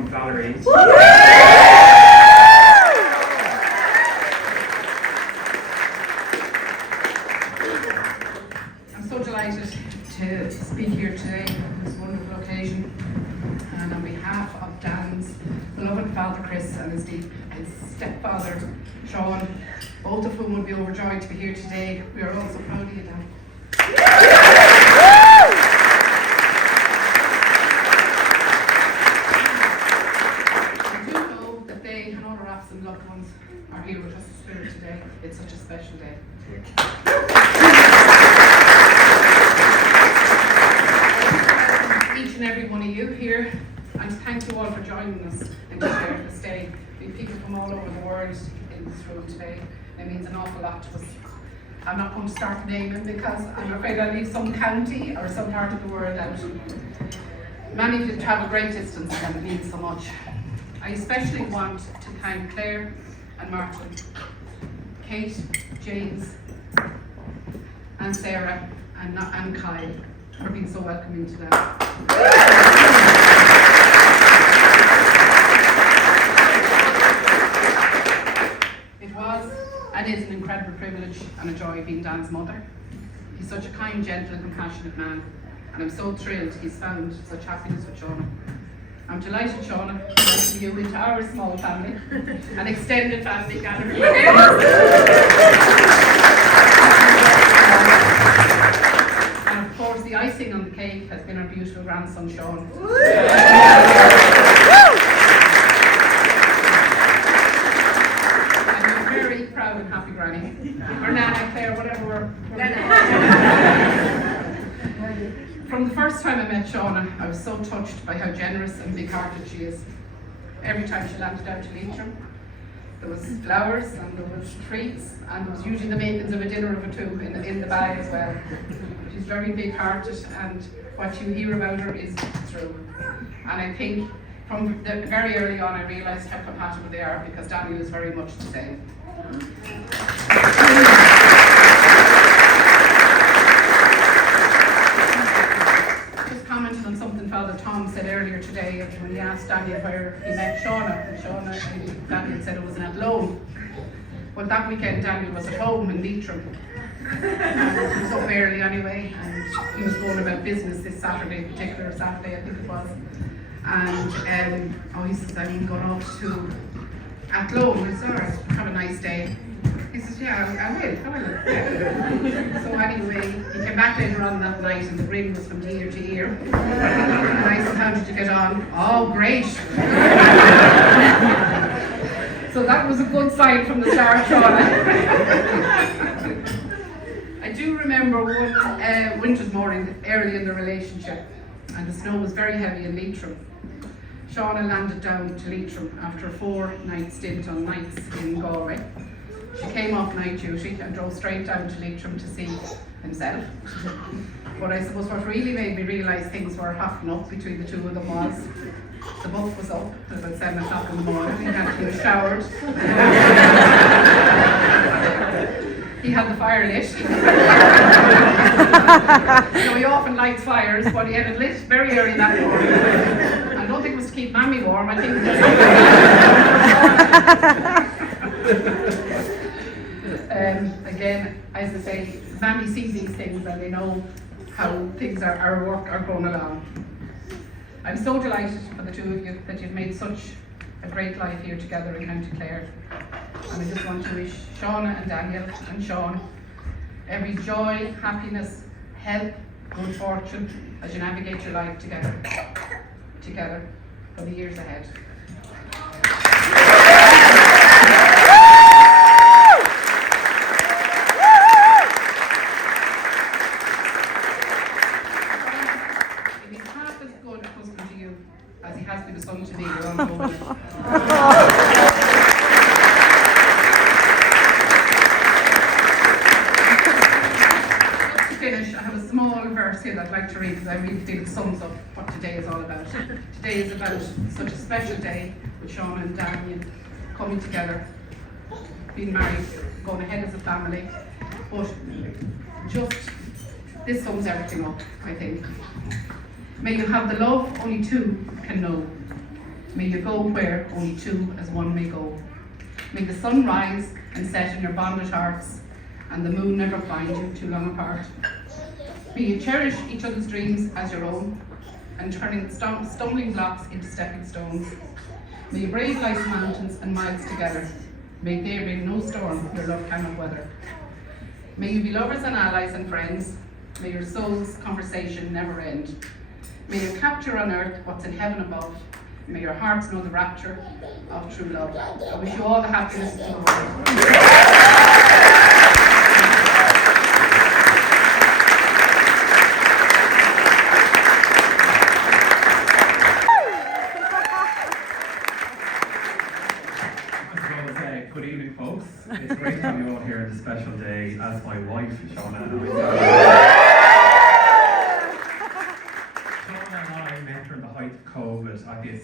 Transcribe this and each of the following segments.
welcome Valerie. I'm so delighted to speak here today on this wonderful occasion, and on behalf of Dan's beloved father Chris and his stepfather Sean, both of whom will be overjoyed to be here today. We are all so proud of you, Dan. I do know that they and all our absent loved ones are here with us in spirit today. It's such a special day. Each and every one of you here, and thank you all for joining us and to share this day. We have people from all over the world in this room today. It means an awful lot to us. I'm not going to start naming because I'm afraid I'll leave some county or some part of the world out. Many of you travel great distance and it means so much. I especially want to thank Claire and Martin, Kate, James, and Sarah, and Kyle for being so welcoming to them. It was and is an incredible privilege and a joy being Dan's mother. He's such a kind, gentle and compassionate man, and I'm so thrilled he's found such happiness with Shauna. I'm delighted, Shauna, to welcome you into our small family, an extended family gathering. And of course, the icing on the cake has been our beautiful grandson, Sean. And we're very proud and happy granny. Or Nana, Claire, whatever we're From the first time I met Shauna, I was so touched by how generous and big-hearted she is. Every time she landed out to Leitrim, there was flowers and there was treats and there was usually the makings of a dinner of a two in the bag as well. She's very big-hearted, and what you hear about her is true. And I think from very early on I realised how compatible they are, because Daniel is very much the same. On something Father Tom said earlier today when he asked Daniel where he met Shauna, and Daniel said it was in Athlone. Well, that weekend Daniel was at home in Leitrim. He was up early anyway, and he was going about business this Saturday, particular Saturday I think it was. And he says, I'm going off to Athlone. I said, alright, have a nice day. He says, yeah, I will. So anyway, he came back later on that night and the grin was from ear to ear. And I said, how did you get on? Oh, great. So that was a good sign from the start, Shauna. I do remember one winter's morning early in the relationship, and the snow was very heavy in Leitrim. Shauna landed down to Leitrim after a 4-night stint on nights in Galway. She came off night duty and drove straight down to Leitrim to see himself. But I suppose what really made me realise things were happening up between the two of them was the buff was up at about 7 o'clock in the morning. He was showered. He had the fire lit. He often lights fires, but he had it lit very early that morning. I don't think it was to keep Mammy warm, I think it was again, as I say, Mammy sees these things and they know how things are going along. I'm so delighted for the two of you that you've made such a great life here together in County Clare. And I just want to wish Shauna and Daniel and Sean every joy, happiness, health, good fortune as you navigate your life together for the years ahead. As he has been a son to me, you're on board. To finish, I have a small verse here that I'd like to read because I really think it sums up what today is all about. Today is about such a special day with Sean and Daniel coming together, being married, going ahead as a family, but just this sums everything up, I think. May you have the love only two can know. May you go where only two as one may go. May the sun rise and set in your bonded hearts, and the moon never find you too long apart. May you cherish each other's dreams as your own, and turning stumbling blocks into stepping stones. May you brave life's mountains and miles together. May there be no storm your love cannot weather. May you be lovers and allies and friends. May your soul's conversation never end. May you capture on earth what's in heaven above. May your hearts know the rapture of true love. I wish you all the happiness in the world. Good evening, folks. It's great to have you all here on this special day as my wife, Shauna, and I met her in the height of COVID at the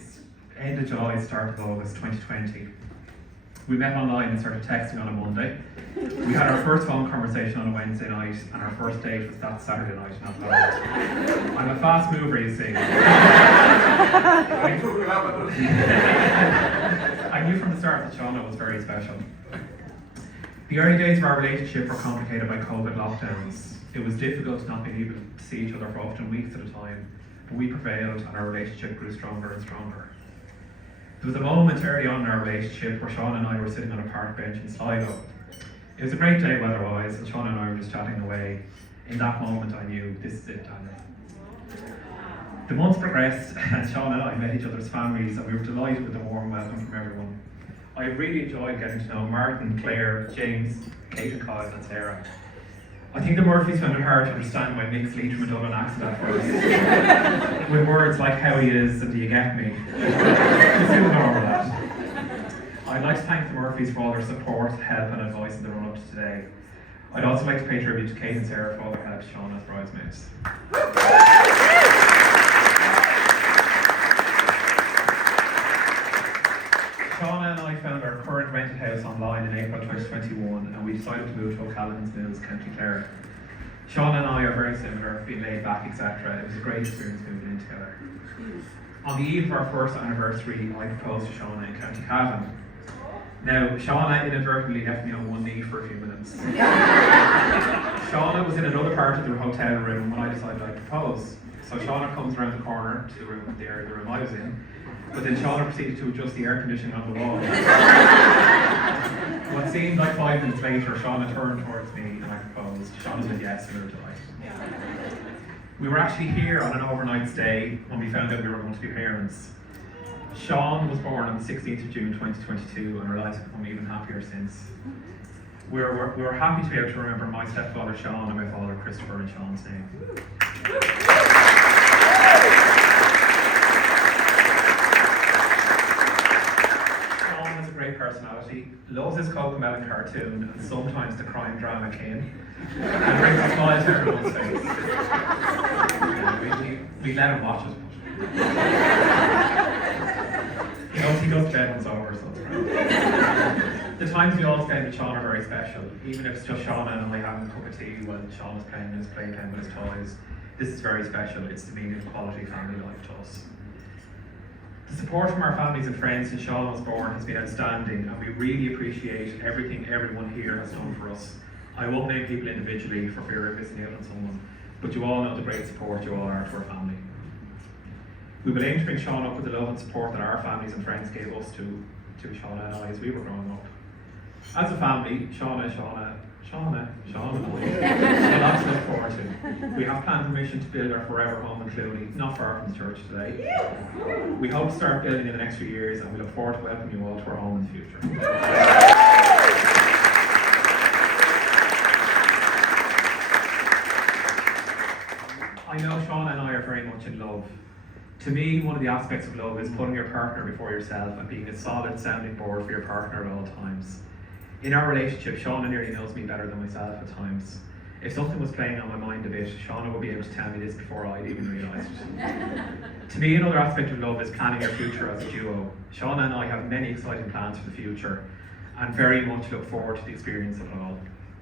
end of July, start of August 2020. We met online and started texting on a Monday. We had our first phone conversation on a Wednesday night, and our first date was that Saturday night, not that. I'm a fast mover, you see. I knew from the start that Shauna was very special. The early days of our relationship were complicated by COVID lockdowns. It was difficult not being able to see each other for often weeks at a time, but we prevailed and our relationship grew stronger and stronger. There was a moment early on in our relationship where Shauna and I were sitting on a park bench in Sligo. It was a great day weather-wise, and Shauna and I were just chatting away. In that moment I knew, this is it, Daniel. The months progressed and Shauna and I met each other's families, and we were delighted with the warm welcome from everyone. I really enjoyed getting to know Martin, Claire, James, Kate and Kyle and Sarah. I think the Murphys found it hard to understand my mixed Leitrim and Dublin accent at first. With words like how he is and do you get me? Just ignore that. I'd like to thank the Murphys for all their support, help and advice in the run up to today. I'd also like to pay tribute to Kate and Sarah for all their help to Shauna as bridesmaids. Shauna and I found our current rented house online in April 2021, and we decided to move to O'Callaghan's Mills, County Clare. Shauna and I are very similar, being laid back, etc. It was a great experience moving in together. On the eve of our first anniversary, I proposed to Shauna in County Cavan. Now, Shauna inadvertently left me on one knee for a few minutes. Shauna was in another part of the hotel room when I decided I'd propose. So Shauna comes around the corner to the room I was in, but then Shauna proceeded to adjust the air conditioning on the wall. What seemed like 5 minutes later, Shauna turned towards me and I proposed. Shauna said yes, and we were delighted. We were actually here on an overnight stay when we found out we were going to be parents. Sean was born on the 16th of June 2022, and our lives have become even happier since. We were happy to be able to remember my stepfather Sean and my father Christopher in Sean's name. Sean has a great personality, loves his Cocomelon cartoon, and sometimes the crime drama King, and brings a smile to everyone's face. Yeah, we let him watch us. He goes to bed when it's over, so it's grand. The times we all spend with Sean are very special. Even if it's just Shauna and I having a cup of tea while Sean is playing in his playpen with his toys. This is very special. It's the meaning of quality family life to us. The support from our families and friends since Sean was born has been outstanding, and we really appreciate everything everyone here has done for us. I won't name people individually for fear of missing out on someone, but you all know the great support you all are to our family. We will aim to bring Sean up with the love and support that our families and friends gave us to Shauna and I as we were growing up. As a family, Shauna and I, a lot to look forward to. We have planned permission to build our forever home in Clooney, not far from the church today. We hope to start building in the next few years, and we look forward to welcoming you all to our home in the future. I know Shauna and I are very much in love. To me, one of the aspects of love is putting your partner before yourself and being a solid sounding board for your partner at all times. In our relationship, Shauna nearly knows me better than myself at times. If something was playing on my mind a bit, Shauna would be able to tell me this before I'd even realised it. To me, another aspect of love is planning our future as a duo. Shauna and I have many exciting plans for the future and very much look forward to the experience of it all.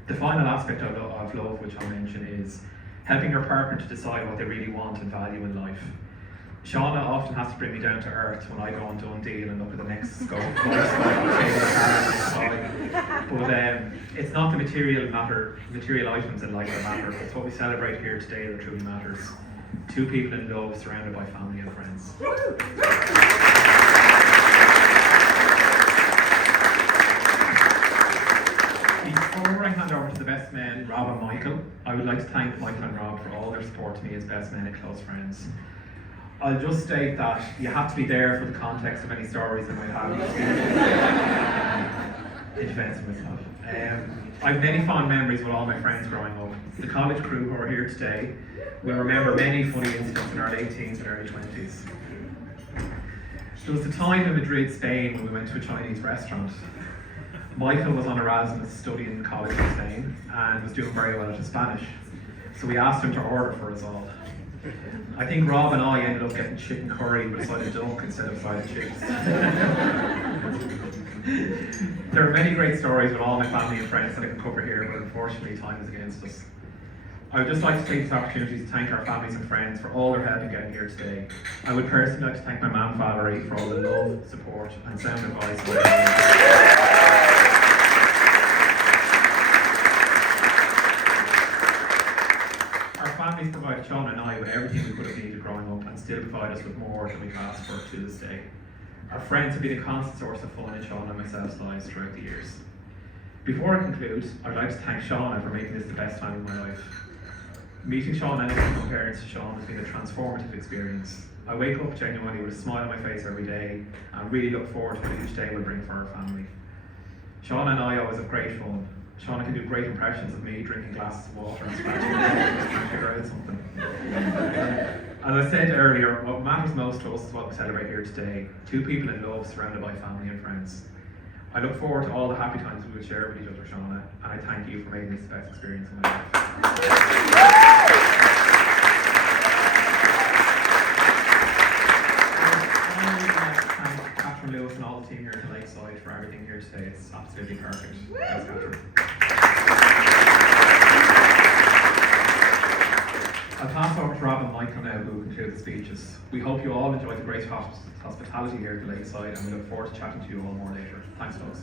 The final aspect of love, which I'll mention, is helping your partner to decide what they really want and value in life. Shauna often has to bring me down to earth when I go on Dundee and look at the next scope. But it's not the material items in life that matter. It's what we celebrate here today that truly matters. Two people in love surrounded by family and friends. Before I hand over to the best men, Rob and Michael, I would like to thank Michael and Rob for all their support to me as best men and close friends. I'll just state that you have to be there for the context of any stories I might have in defence of myself. I have many fond memories with all my friends growing up. The college crew who are here today will remember many funny incidents in our late teens and early 20s. There was the time in Madrid, Spain, when we went to a Chinese restaurant. Michael was on Erasmus studying in college in Spain and was doing very well at his Spanish. So we asked him to order for us all. I think Rob and I ended up getting chicken curry with a side of duck instead of a side of chips. There are many great stories with all my family and friends that I can cover here, but unfortunately time is against us. I would just like to take this opportunity to thank our families and friends for all their help in getting here today. I would personally like to thank my mum, Valerie, for all the love, support and sound advice. Families provided Sean and I with everything we could have needed growing up and still provide us with more than we can ask for to this day. Our friends have been a constant source of fun in Sean and myself's lives throughout the years. Before I conclude, I'd like to thank Sean for making this the best time of my life. Meeting Sean and my parents to Sean has been a transformative experience. I wake up genuinely with a smile on my face every day and really look forward to what each day will bring for our family. Sean and I always have great fun. Shauna can do great impressions of me drinking glasses of water and scratching my head trying to figure out something. As I said earlier, what matters most to us is what we celebrate here today. Two people in love surrounded by family and friends. I look forward to all the happy times we will share with each other, Shauna, and I thank you for making this the best experience of my life. Catherine Lewis and all the team here at Lakeside for everything here today. It's absolutely perfect. Thanks, Catherine. I'll pass over to Rob and Michael now, who will conclude the speeches. We hope you all enjoyed the great hospitality here at Lakeside, and we look forward to chatting to you all more later. Thanks, folks.